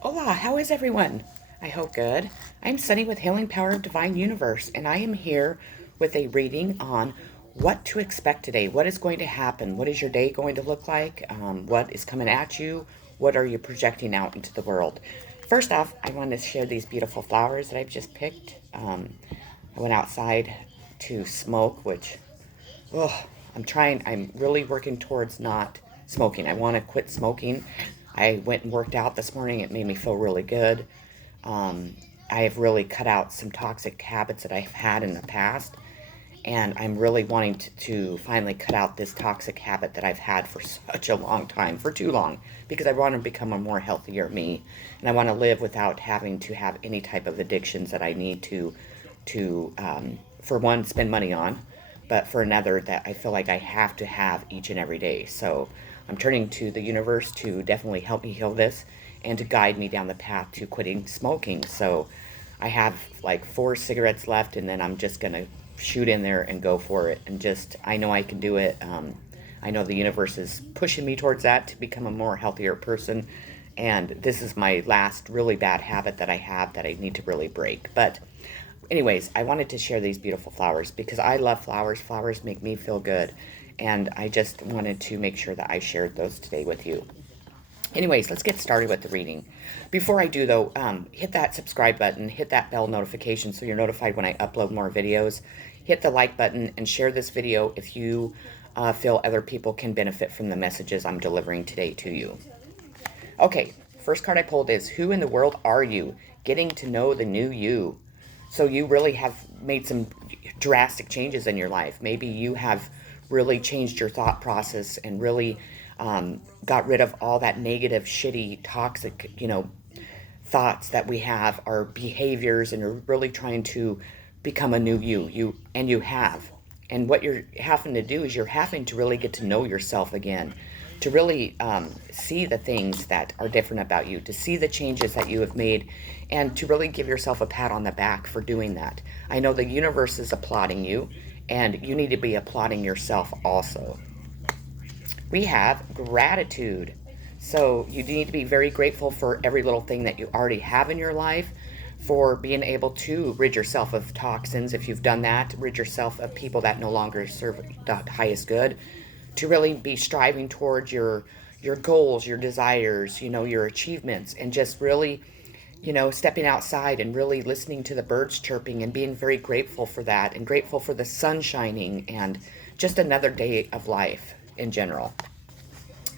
Hola, how is everyone? I hope good. I'm Sunny with Healing Power of Divine Universe, and I am here with a reading on what to expect today. What is going to happen? What is your day going to look like? What is coming at you? What are you projecting out into the world? First off, I want to share these beautiful flowers that I've just picked. I went outside to smoke, which, oh, I'm really working towards not smoking. I want to quit smoking. I went and worked out this morning. It made me feel really good. Um, I have really cut out some toxic habits that I've had in the past, and I'm really wanting to finally cut out this toxic habit that I've had for such a long time, for too long, because I want to become a more healthier me, and I want to live without having to have any type of addictions that I need to for one, spend money on, but for another, that I feel like I have to have each and every day. So I'm turning to the universe to definitely help me heal this and to guide me down the path to quitting smoking. So I have like 4 cigarettes left, and then I'm just gonna shoot in there and go for it. And just, I know I can do it. I know the universe is pushing me towards that to become a more healthier person. And this is my last really bad habit that I have that I need to really break. But anyways, I wanted to share these beautiful flowers because I love flowers. Flowers make me feel good. And I just wanted to make sure that I shared those today with you. Anyways, let's get started with the reading. Before I do, though, hit that subscribe button, hit that bell notification so you're notified when I upload more videos. Hit the like button and share this video if you feel other people can benefit from the messages I'm delivering today to you. Okay, first card I pulled is Who in the World Are You? Getting to Know the New You. So you really have made some drastic changes in your life. Maybe you have really changed your thought process and really got rid of all that negative, shitty, toxic, thoughts that we have, our behaviors, and you're really trying to become a new you. You have. And what you're having to do is you're having to really get to know yourself again, to really see the things that are different about you, to see the changes that you have made, and to really give yourself a pat on the back for doing that. I know the universe is applauding you, and you need to be applauding yourself also. We have gratitude. So you need to be very grateful for every little thing that you already have in your life, for being able to rid yourself of toxins if you've done that, rid yourself of people that no longer serve the highest good, to really be striving towards your goals, your desires, your achievements, and just really, stepping outside and really listening to the birds chirping and being very grateful for that and grateful for the sun shining and just another day of life in general.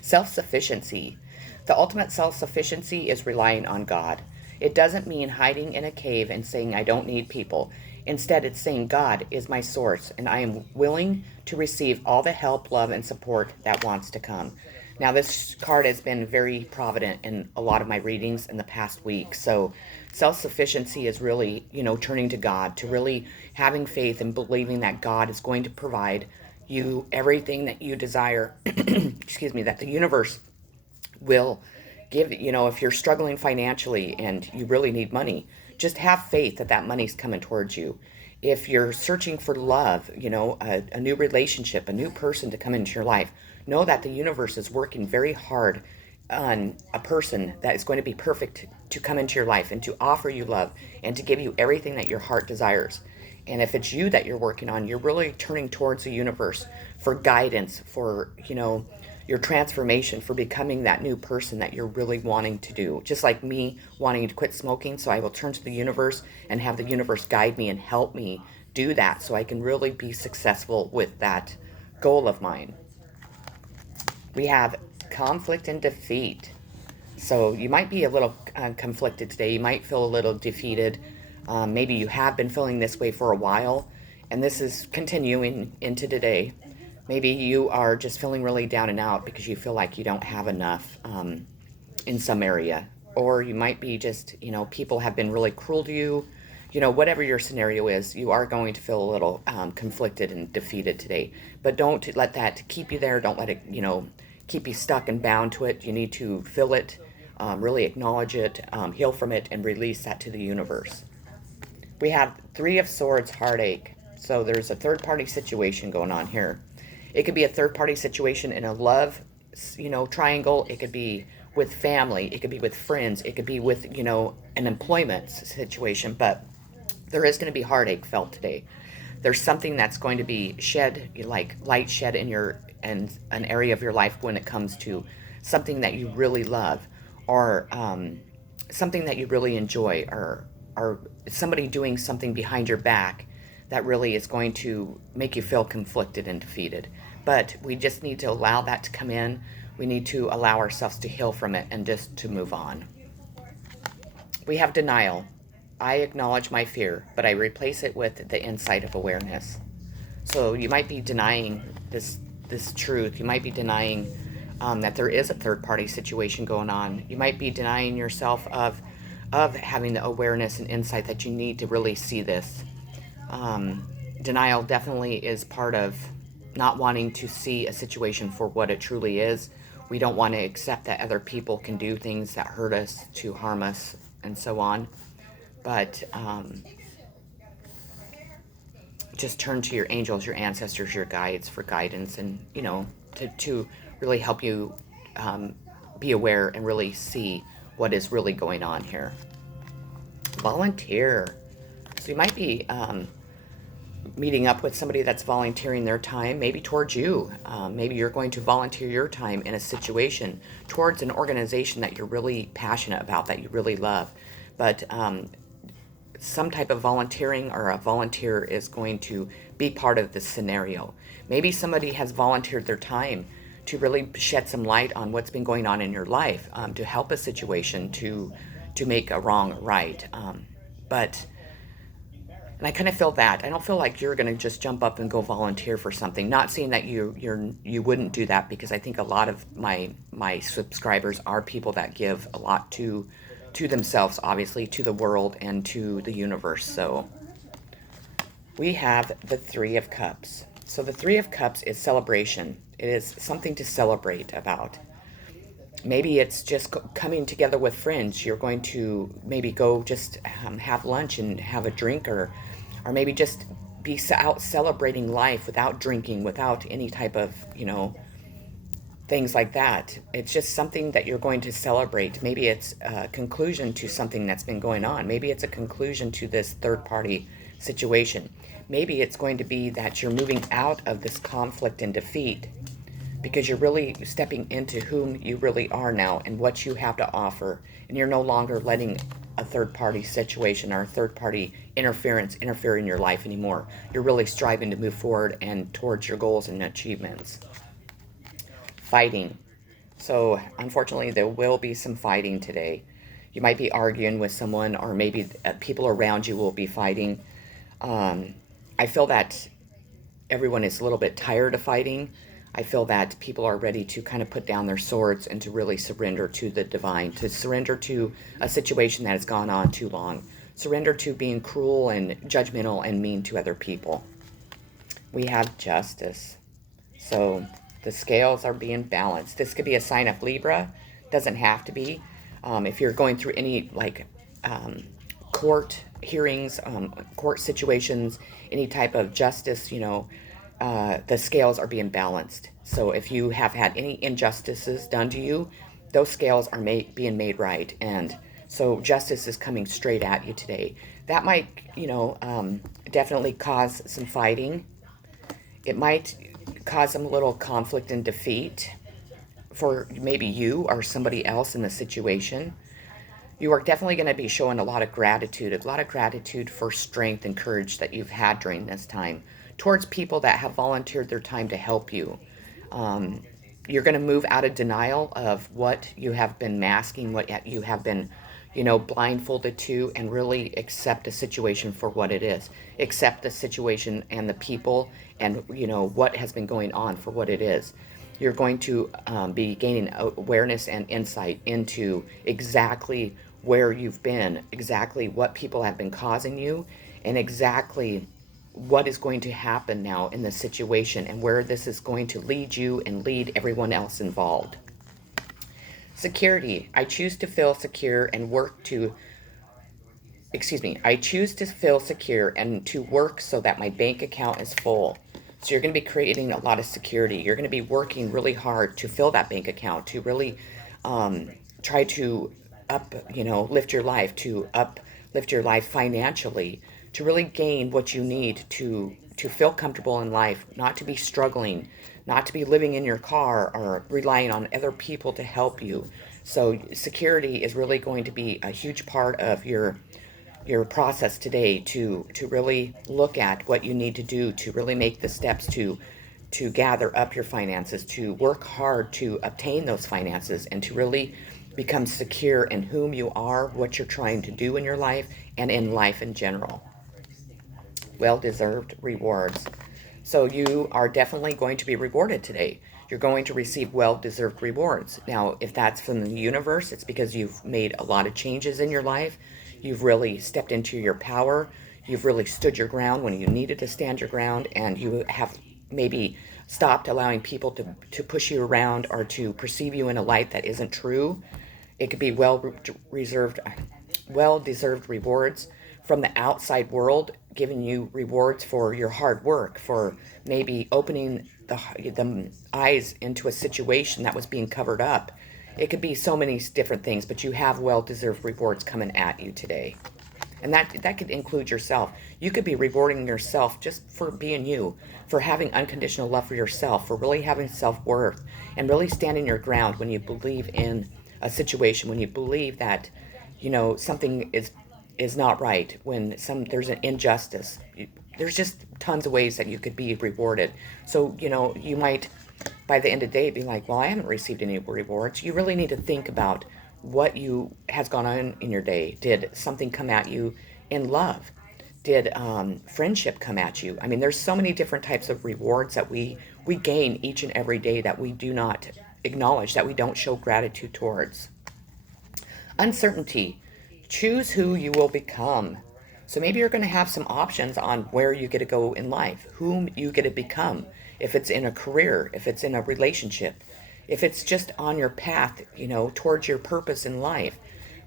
Self sufficiency. The ultimate self sufficiency is relying on God. It doesn't mean hiding in a cave and saying, I don't need people. Instead, it's saying, God is my source, and I am willing to receive all the help, love, and support that wants to come. Now, this card has been very provident in a lot of my readings in the past week. So, self sufficiency is really, turning to God, to really having faith and believing that God is going to provide you everything that you desire, excuse me, that the universe will give. If you're struggling financially and you really need money, just have faith that that money's coming towards you. If you're searching for love, a new relationship, a new person to come into your life, know that the universe is working very hard on a person that is going to be perfect to come into your life and to offer you love and to give you everything that your heart desires. And if it's you that you're working on, you're really turning towards the universe for guidance, for, your transformation, for becoming that new person that you're really wanting to do. Just like me wanting to quit smoking, so I will turn to the universe and have the universe guide me and help me do that so I can really be successful with that goal of mine. We have conflict and defeat. So you might be a little conflicted today. You might feel a little defeated. Maybe you have been feeling this way for a while, and this is continuing into today. Maybe you are just feeling really down and out because you feel like you don't have enough in some area. Or you might be just, people have been really cruel to you. Whatever your scenario is, you are going to feel a little conflicted and defeated today. But don't let that keep you there. Don't let it, keep you stuck and bound to it. You need to feel it, really acknowledge it, heal from it, and release that to the universe. We have Three of Swords, heartache. So there's a third party situation going on here. It could be a third party situation in a love, triangle. It could be with family, it could be with friends, it could be with, an employment situation, but there is going to be heartache felt today. There's something that's going to be shed, like light shed in an area of your life when it comes to something that you really love, or something that you really enjoy, or somebody doing something behind your back that really is going to make you feel conflicted and defeated. But we just need to allow that to come in. We need to allow ourselves to heal from it and just to move on. We have denial. I acknowledge my fear, but I replace it with the insight of awareness. So you might be denying this truth. You might be denying that there is a third party situation going on. You might be denying yourself of having the awareness and insight that you need to really see this. Denial definitely is part of not wanting to see a situation for what it truly is. We don't want to accept that other people can do things that hurt us, to harm us, and so on. But just turn to your angels, your ancestors, your guides for guidance, and to really help you be aware and really see what is really going on here. Volunteer. So you might be meeting up with somebody that's volunteering their time, maybe towards you. Maybe you're going to volunteer your time in a situation towards an organization that you're really passionate about, that you really love. But some type of volunteering or a volunteer is going to be part of this scenario. Maybe somebody has volunteered their time to really shed some light on what's been going on in your life, to help a situation, to make a wrong right. And I kind of feel that. I don't feel like you're going to just jump up and go volunteer for something. Not saying that you wouldn't do that, because I think a lot of my subscribers are people that give a lot to themselves, obviously, to the world and to the universe. So we have the Three of Cups. So the Three of Cups is celebration. It is something to celebrate about. Maybe it's just coming together with friends. You're going to maybe go just have lunch and have a drink, or maybe just be out celebrating life without drinking, without any type of, things like that. It's just something that you're going to celebrate. Maybe it's a conclusion to something that's been going on. Maybe it's a conclusion to this third party situation. Maybe it's going to be that you're moving out of this conflict and defeat, because you're really stepping into whom you really are now and what you have to offer. And you're no longer letting a third party situation or a third party interference interfere in your life anymore. You're really striving to move forward and towards your goals and achievements. Fighting. So unfortunately, there will be some fighting today. You might be arguing with someone, or maybe people around you will be fighting. I feel that everyone is a little bit tired of fighting. I feel that people are ready to kind of put down their swords and to really surrender to the divine, to surrender to a situation that has gone on too long, surrender to being cruel and judgmental and mean to other people. We have justice. So the scales are being balanced. This could be a sign of Libra. Doesn't have to be. If you're going through any court hearings, court situations, any type of justice, the scales are being balanced. So if you have had any injustices done to you, those scales are being made right. And so justice is coming straight at you today. That might, definitely cause some fighting. It might cause some little conflict and defeat for maybe you or somebody else in the situation. You are definitely going to be showing a lot of gratitude for strength and courage that you've had during this time towards people that have volunteered their time to help you. You're going to move out of denial of what you have been masking, what you have been, blindfolded to, and really accept a situation for what it is. Accept the situation and the people and, what has been going on for what it is. You're going to be gaining awareness and insight into exactly where you've been, exactly what people have been causing you, and exactly what is going to happen now in this situation and where this is going to lead you and lead everyone else involved. Security. I choose to feel secure and I choose to feel secure and to work so that my bank account is full. So you're going to be creating a lot of security. You're going to be working really hard to fill that bank account, to really try to lift your life, to uplift your life financially, to really gain what you need to feel comfortable in life, not to be struggling, not to be living in your car or relying on other people to help you. So security is really going to be a huge part of your process today, to really look at what you need to do to really make the steps to gather up your finances, to work hard to obtain those finances, and to really become secure in whom you are, what you're trying to do in your life, and in life in general. Well-deserved rewards. So you are definitely going to be rewarded today. You're going to receive well-deserved rewards. Now, if that's from the universe, it's because you've made a lot of changes in your life. You've really stepped into your power. You've really stood your ground when you needed to stand your ground, and you have maybe stopped allowing people to push you around or to perceive you in a light that isn't true. It could be well-deserved rewards from the outside world, giving you rewards for your hard work, for maybe opening the eyes into a situation that was being covered up. It could be so many different things, but you have well-deserved rewards coming at you today. And that could include yourself. You could be rewarding yourself just for being you, for having unconditional love for yourself, for really having self-worth, and really standing your ground when you believe in a situation, when you believe that, something is not right, when there's an injustice. There's just tons of ways that you could be rewarded. So, you might, by the end of the day, be like, well, I haven't received any rewards. You really need to think about what you has gone on in your day. Did something come at you in love? Did friendship come at you? I mean, there's so many different types of rewards that we gain each and every day that we do not acknowledge, that we don't show gratitude towards. Uncertainty. Choose who you will become. So maybe you're going to have some options on where you get to go in life, whom you get to become. If it's in a career, if it's in a relationship, if it's just on your path, towards your purpose in life.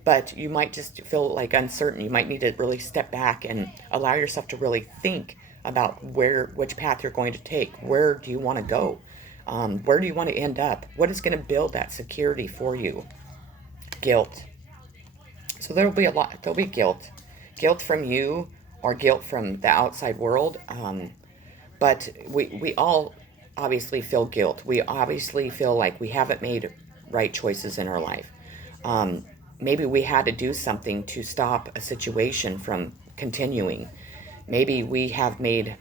But you might just feel like uncertain. You might need to really step back and allow yourself to really think about which path you're going to take. Where do you want to go? Where do you want to end up? What is going to build that security for you? Guilt. So there'll be guilt from you or guilt from the outside world. But we all obviously feel guilt. We obviously feel like we haven't made right choices in our life. Um, Maybe we had to do something to stop a situation from continuing. Maybe we have made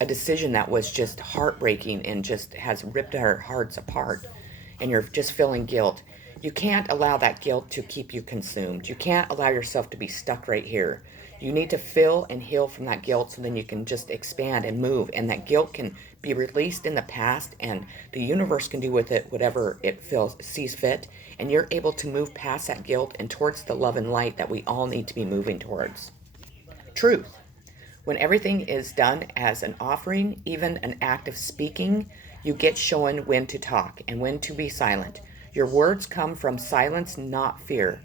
a decision that was just heartbreaking and just has ripped our hearts apart, and you're just feeling guilt. You can't allow that guilt to keep you consumed. You can't allow yourself to be stuck right here. You need to feel and heal from that guilt, so then you can just expand and move, and that guilt can be released in the past, and the universe can do with it whatever it sees fit, and you're able to move past that guilt and towards the love and light that we all need to be moving towards. Truth. When everything is done as an offering, even an act of speaking, you get shown when to talk and when to be silent. Your words come from silence, not fear.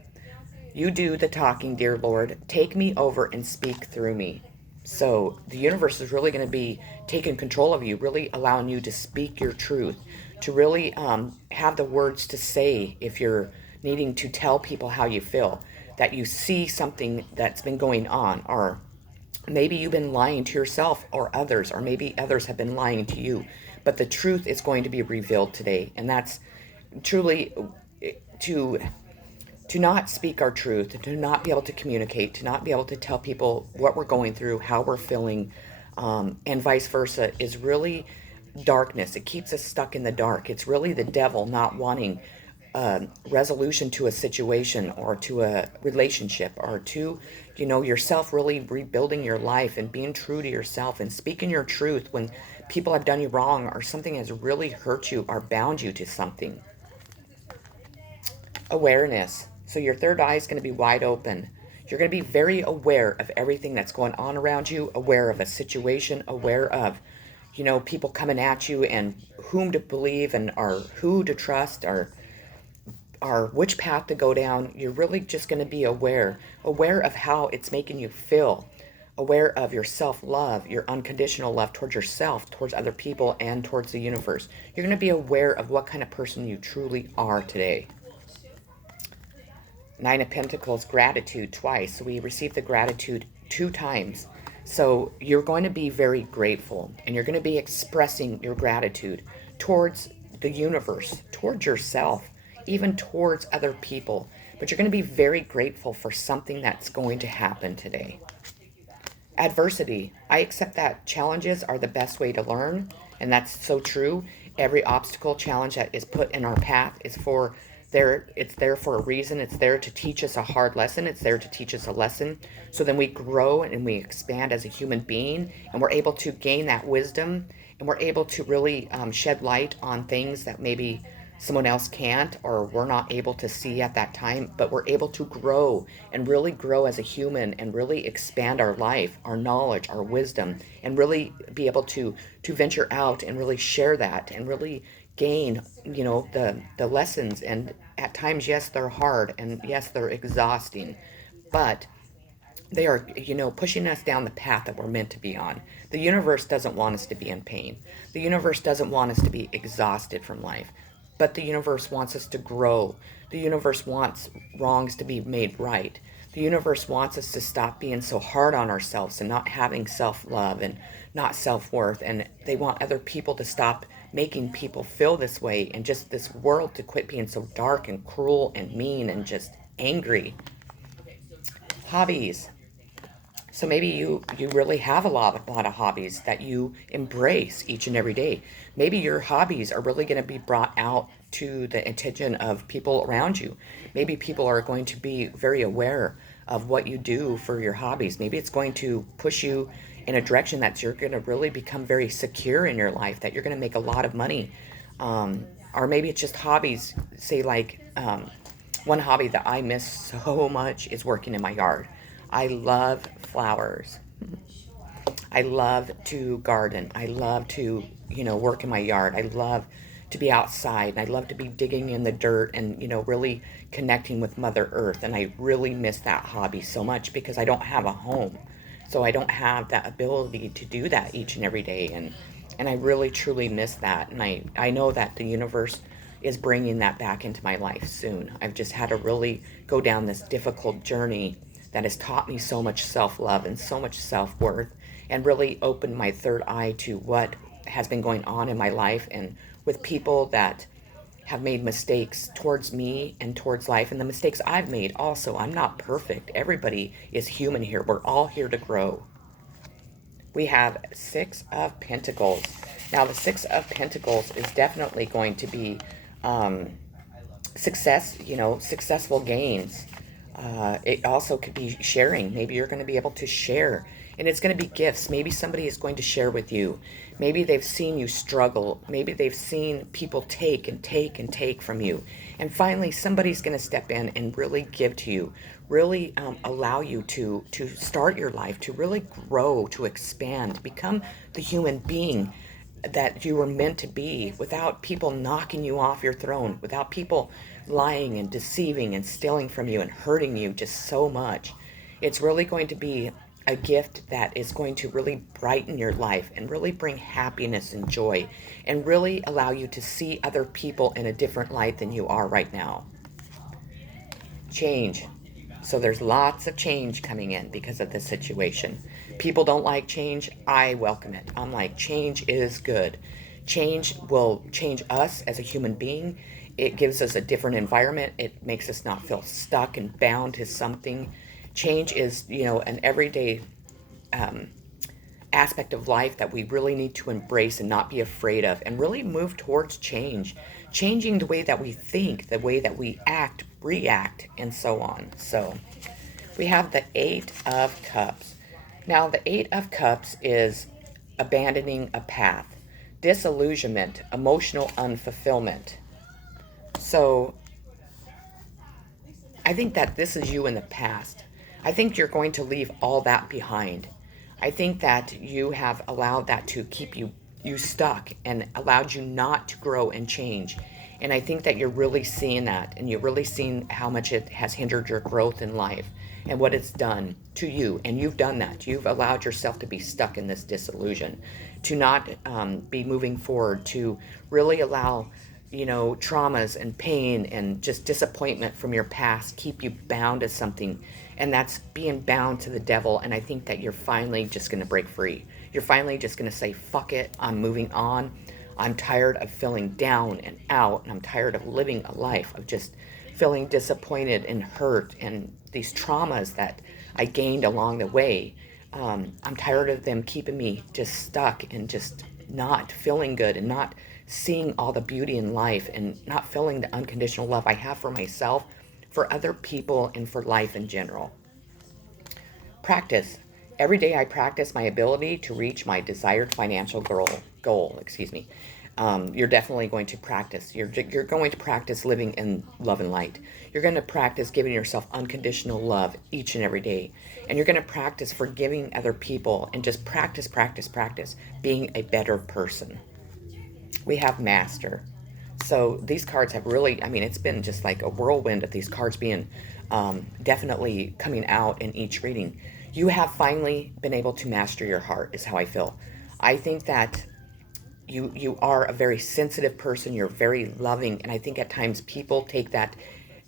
You do the talking, dear Lord. Take me over and speak through me. So the universe is really going to be taking control of you, really allowing you to speak your truth, to really have the words to say if you're needing to tell people how you feel, that you see something that's been going on, or maybe you've been lying to yourself or others, or maybe others have been lying to you. But the truth is going to be revealed today, and that's truly to to not speak our truth, to not be able to communicate, to not be able to tell people what we're going through, how we're feeling, and vice versa, is really darkness. It keeps us stuck in the dark. It's really the devil not wanting resolution to a situation or to a relationship, or to, yourself really rebuilding your life and being true to yourself and speaking your truth when people have done you wrong, or something has really hurt you or bound you to something. Awareness. So your third eye is going to be wide open. You're going to be very aware of everything that's going on around you, aware of a situation, aware of, people coming at you, and whom to believe, and or who to trust, or which path to go down. You're really just going to be aware of how it's making you feel, aware of your self-love, your unconditional love towards yourself, towards other people, and towards the universe. You're going to be aware of what kind of person you truly are today. Nine of Pentacles, gratitude twice. So we receive the gratitude 2 times. So you're going to be very grateful, and you're going to be expressing your gratitude towards the universe, towards yourself, even towards other people. But you're going to be very grateful for something that's going to happen today. Adversity. I accept that challenges are the best way to learn, and that's so true. Every obstacle challenge that is put in our path is for there. It's there for a reason. It's there to teach us a hard lesson. It's there to teach us a lesson. So then we grow and we expand as a human being, and we're able to gain that wisdom, and we're able to really shed light on things that maybe someone else can't, or we're not able to see at that time, but we're able to grow and really grow as a human and really expand our life, our knowledge, our wisdom, and really be able to venture out and really share that and really gain, the lessons. And at times, yes, they're hard, and yes, they're exhausting, but they are, pushing us down the path that we're meant to be on. The universe doesn't want us to be in pain. The universe doesn't want us to be exhausted from life. But the universe wants us to grow. The universe wants wrongs to be made right. The universe wants us to stop being so hard on ourselves and not having self-love and not self-worth. And they want other people to stop making people feel this way, and just this world to quit being so dark and cruel and mean and just angry. Hobbies. So maybe you really have a lot of hobbies that you embrace each and every day. Maybe your hobbies are really going to be brought out to the attention of people around you. Maybe people are going to be very aware of what you do for your hobbies. Maybe it's going to push you in a direction that you're going to really become very secure in your life, that you're going to make a lot of money. Or maybe it's just hobbies, say like one hobby that I miss so much is working in my yard. I love flowers. I love to garden. I love to, work in my yard. I love to be outside. And I love to be digging in the dirt and, really connecting with Mother Earth. And I really miss that hobby so much because I don't have a home. So I don't have that ability to do that each and every day. And I really, truly miss that. And I know that the universe is bringing that back into my life soon. I've just had to really go down this difficult journey that has taught me so much self-love and so much self-worth, and really opened my third eye to what has been going on in my life and with people that have made mistakes towards me and towards life, and the mistakes I've made also. I'm not perfect. Everybody is human here. We're all here to grow. We have Six of Pentacles. Now, the Six of Pentacles is definitely going to be success, successful gains. It also could be sharing. Maybe you're going to be able to share, and it's going to be gifts. Maybe somebody is going to share with you. Maybe they've seen you struggle. Maybe they've seen people take and take and take from you. And finally, somebody's going to step in and really give to you, really allow you to start your life, to really grow, to expand, become the human being that you were meant to be, without people knocking you off your throne, without people lying and deceiving and stealing from you and hurting you just so much. It's really going to be a gift that is going to really brighten your life and really bring happiness and joy, and really allow you to see other people in a different light than you are right now. Change. So there's lots of change coming in because of this situation. People don't like change. I welcome it. I'm like, change is good. Change will change us as a human being. It gives us a different environment. It makes us not feel stuck and bound to something. Change is, an everyday aspect of life that we really need to embrace and not be afraid of, and really move towards change. Changing the way that we think, the way that we act, react, and so on. So we have the Eight of Cups. Now, the Eight of Cups is abandoning a path, disillusionment, emotional unfulfillment. So I think that this is you in the past. I think you're going to leave all that behind. I think that you have allowed that to keep you stuck and allowed you not to grow and change. And I think that you're really seeing that, and you're really seeing how much it has hindered your growth in life and what it's done to you. And you've done that. You've allowed yourself to be stuck in this disillusion, to not be moving forward, to really allow traumas and pain and just disappointment from your past keep you bound to something. And that's being bound to the devil. And I think that you're finally just going to break free. You're finally just going to say, fuck it, I'm moving on. I'm tired of feeling down and out. And I'm tired of living a life of just feeling disappointed and hurt and these traumas that I gained along the way. I'm tired of them keeping me just stuck and just not feeling good and not seeing all the beauty in life and not feeling the unconditional love I have for myself, for other people, and for life in general. Practice. Every day I practice my ability to reach my desired financial goal. You're definitely going to practice. You're going to practice living in love and light. You're going to practice giving yourself unconditional love each and every day. And you're going to practice forgiving other people and just practice being a better person. We have Master. So these cards have really, it's been just like a whirlwind of these cards being definitely coming out in each reading. You have finally been able to master your heart, is how I feel. I think that you are a very sensitive person. You're very loving. And I think at times people take that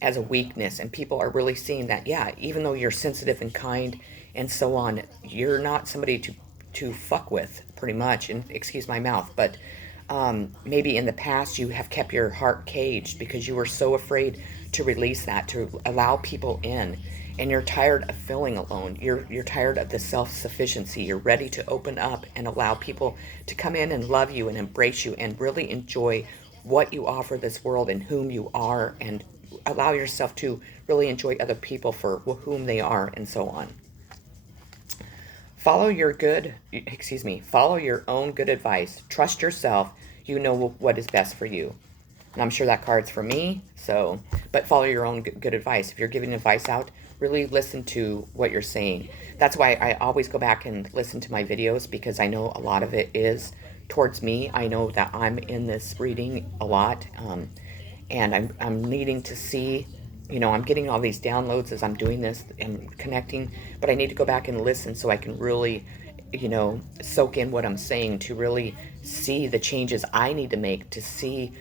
as a weakness. And people are really seeing that, yeah, even though you're sensitive and kind and so on, you're not somebody to fuck with, pretty much. And excuse my mouth, but maybe in the past you have kept your heart caged because you were so afraid to release that, to allow people in. And you're tired of feeling alone. You're tired of the self-sufficiency. You're ready to open up and allow people to come in and love you and embrace you and really enjoy what you offer this world and whom you are, and allow yourself to really enjoy other people for whom they are, and so on. Follow your own good advice. Trust yourself. You know what is best for you. And I'm sure that card's for me, but follow your own good advice. If you're giving advice out, really listen to what you're saying. That's why I always go back and listen to my videos, because I know a lot of it is towards me. I know that I'm in this reading a lot, and I'm needing to see, I'm getting all these downloads as I'm doing this and connecting, but I need to go back and listen so I can really, soak in what I'm saying, to really see the changes I need to make, to see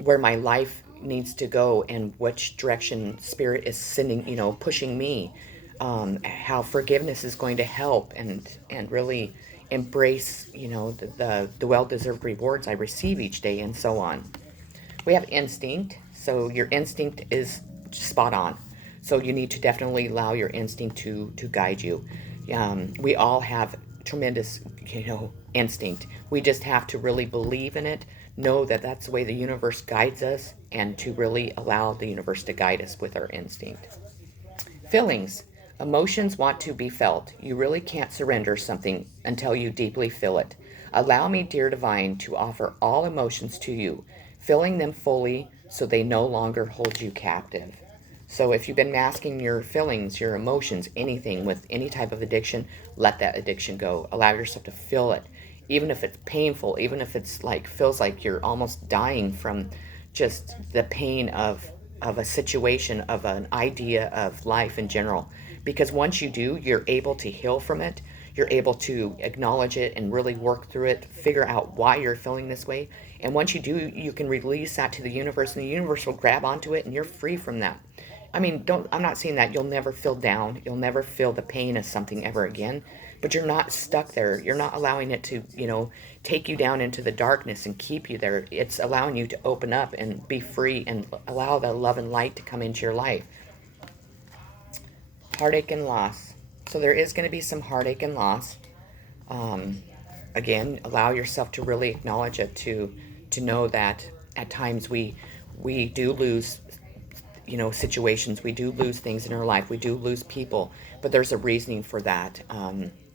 where my life needs to go and which direction spirit is sending, pushing me, how forgiveness is going to help, and really embrace, the well-deserved rewards I receive each day, and so on. We have instinct. So your instinct is spot on. So you need to definitely allow your instinct to guide you. We all have tremendous, instinct. We just have to really believe in it, know that that's the way the universe guides us, and to really allow the universe to guide us with our instinct. Feelings. Emotions want to be felt. You really can't surrender something until you deeply feel it. Allow me, dear divine, to offer all emotions to you, filling them fully so they no longer hold you captive. So if you've been masking your feelings, your emotions, anything with any type of addiction, let that addiction go. Allow yourself to feel it. Even if it's painful, even if it's feels like you're almost dying from just the pain of a situation, of an idea of life in general. Because once you do, you're able to heal from it. You're able to acknowledge it and really work through it, figure out why you're feeling this way. And once you do, you can release that to the universe, and the universe will grab onto it, and you're free from that. I'm not saying that you'll never feel down. You'll never feel the pain of something ever again, but you're not stuck there. You're not allowing it to, take you down into the darkness and keep you there. It's allowing you to open up and be free and allow the love and light to come into your life. Heartache and loss. So there is going to be some heartache and loss. Again, allow yourself to really acknowledge it, to know that at times we do lose, situations. We do lose things in our life. We do lose people, but there's a reasoning for that.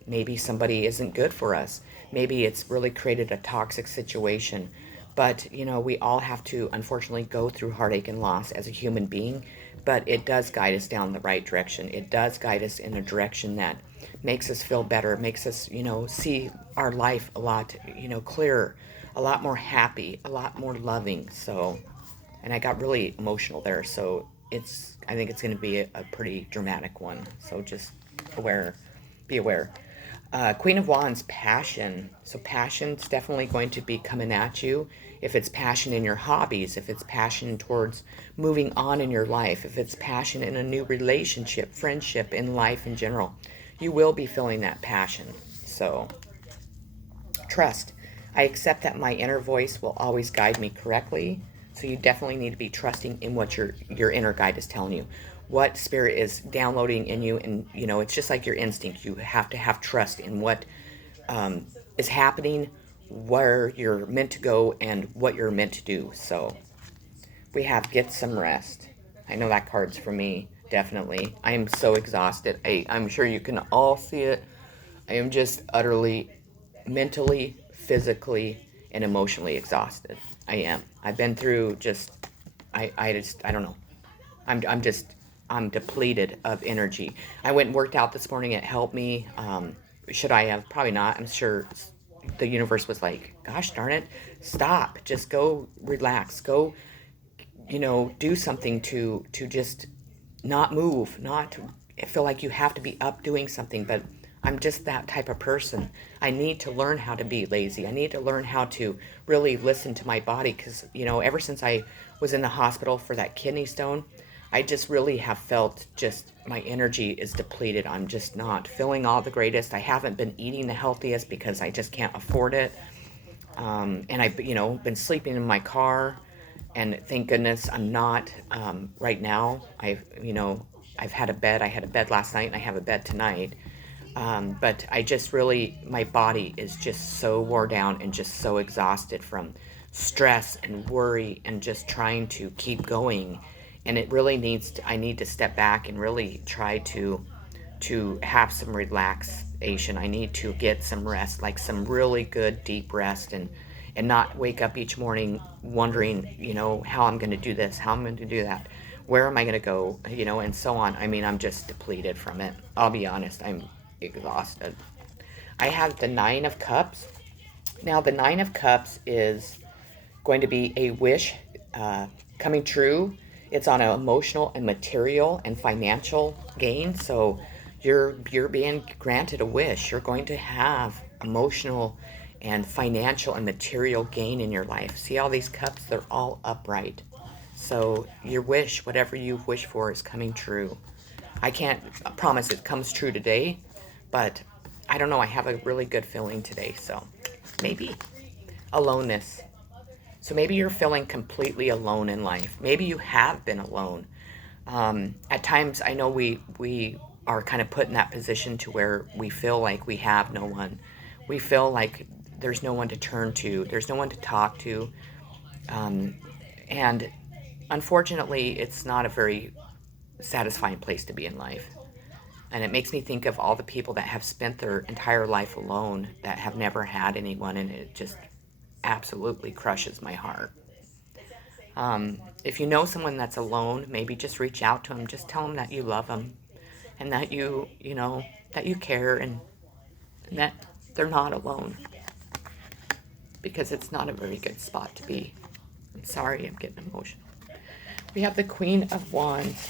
Maybe somebody isn't good for us. Maybe it's really created a toxic situation. But, we all have to, unfortunately, go through heartache and loss as a human being. But it does guide us down the right direction. It does guide us in a direction that makes us feel better, makes us, see our life a lot, clearer, a lot more happy, a lot more loving. So, and I got really emotional there. So I think it's going to be a pretty dramatic one. So just be aware. Queen of Wands, passion. So passion's definitely going to be coming at you. If it's passion in your hobbies, if it's passion towards moving on in your life, if it's passion in a new relationship, friendship, in life in general, you will be feeling that passion. So trust. I accept that my inner voice will always guide me correctly. So you definitely need to be trusting in what your inner guide is telling you. What spirit is downloading in you, and it's just like your instinct. You have to have trust in what is happening, where you're meant to go, and what you're meant to do. So we have get some rest. I know that card's for me, definitely. I am so exhausted. I'm sure you can all see it. I am just utterly mentally, physically, and emotionally exhausted. I am. I've been through I don't know. I'm depleted of energy. I went and worked out this morning. It helped me. Should I have? Probably not. I'm sure the universe was like, gosh darn it, stop. Just go relax. Go, do something to just not move, not to feel like you have to be up doing something. But I'm just that type of person. I need to learn how to be lazy. I need to learn how to really listen to my body because, ever since I was in the hospital for that kidney stone, I just really have felt just my energy is depleted. I'm just not feeling all the greatest. I haven't been eating the healthiest because I just can't afford it. And I've, been sleeping in my car, and thank goodness I'm not right now. I've had a bed. I had a bed last night, and I have a bed tonight. But I just really, my body is just so wore down and just so exhausted from stress and worry and just trying to keep going. And it really I need to step back and really try to have some relaxation. I need to get some rest, like some really good deep rest, and not wake up each morning wondering, how I'm going to do this, how I'm going to do that, where am I going to go, and so on. I mean, I'm just depleted from it. I'll be honest, I'm exhausted. I have the Nine of Cups. Now, the Nine of Cups is going to be a wish coming true. It's on an emotional and material and financial gain. So you're being granted a wish. You're going to have emotional and financial and material gain in your life. See all these cups? They're all upright. So your wish, whatever you wish for, is coming true. I can't promise it comes true today, but I don't know. I have a really good feeling today. So maybe aloneness. So maybe you're feeling completely alone in life. Maybe you have been alone. At times, I know we are kind of put in that position to where we feel like we have no one. We feel like there's no one to turn to. There's no one to talk to. And unfortunately, it's not a very satisfying place to be in life. And it makes me think of all the people that have spent their entire life alone, that have never had anyone, and it just absolutely crushes my heart. If you know someone that's alone, maybe just reach out to them. Just tell them that you love them, and that that you care, and that they're not alone, because it's not a very good spot to be. I'm sorry, I'm getting emotional. We have the Queen of Wands.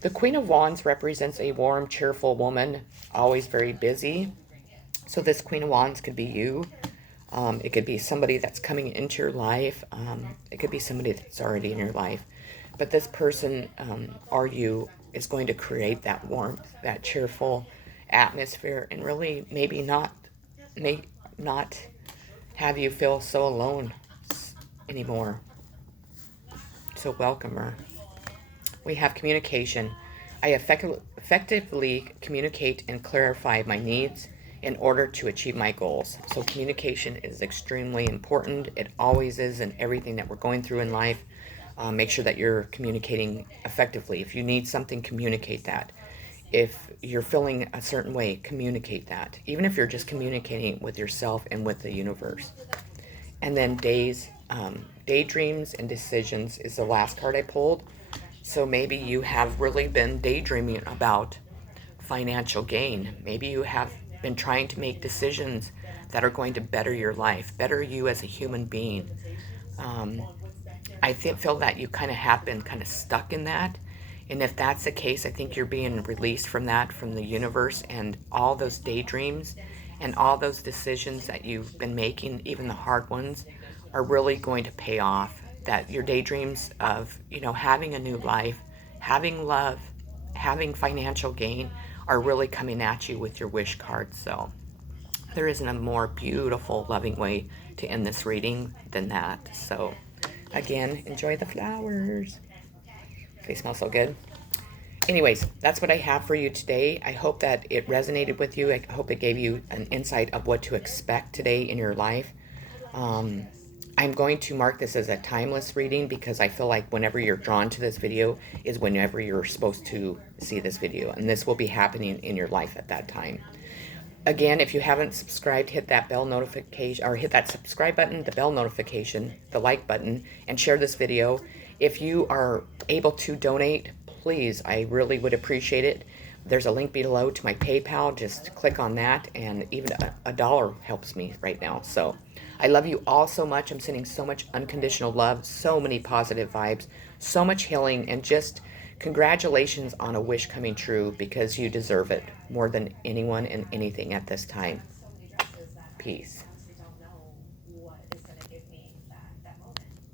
The Queen of Wands represents a warm, cheerful woman, always very busy. So this Queen of Wands could be you. It could be somebody that's coming into your life. It could be somebody that's already in your life. But this person, or you, is going to create that warmth, that cheerful atmosphere, and really maybe not have you feel so alone anymore. So welcome her. We have communication. I effectively communicate and clarify my needs in order to achieve my goals. So communication is extremely important. It always is in everything that we're going through in life. Make sure that you're communicating effectively. If you need something, communicate that. If you're feeling a certain way, communicate that. Even if you're just communicating with yourself and with the universe. And then Daydreams and Decisions is the last card I pulled. So maybe you have really been daydreaming about financial gain. Maybe you have been trying to make decisions that are going to better your life, better you as a human being. I feel that you kind of have been kind of stuck in that. And if that's the case, I think you're being released from that, from the universe and all those daydreams. And all those decisions that you've been making, even the hard ones, are really going to pay off. That your daydreams of, having a new life, having love, having financial gain are really coming at you with your wish card. So there isn't a more beautiful, loving way to end this reading than that. So again, enjoy the flowers. They smell so good. Anyways, that's what I have for you today. I hope that it resonated with you. I hope it gave you an insight of what to expect today in your life. I'm going to mark this as a timeless reading because I feel like whenever you're drawn to this video is whenever you're supposed to see this video. And this will be happening in your life at that time. Again, if you haven't subscribed, hit that bell notification, or hit that subscribe button, the bell notification, the like button, and share this video. If you are able to donate, please, I really would appreciate it. There's a link below to my PayPal. Just click on that, and even a dollar helps me right now. So I love you all so much. I'm sending so much unconditional love, so many positive vibes, so much healing, and just congratulations on a wish coming true, because you deserve it more than anyone and anything at this time. Peace.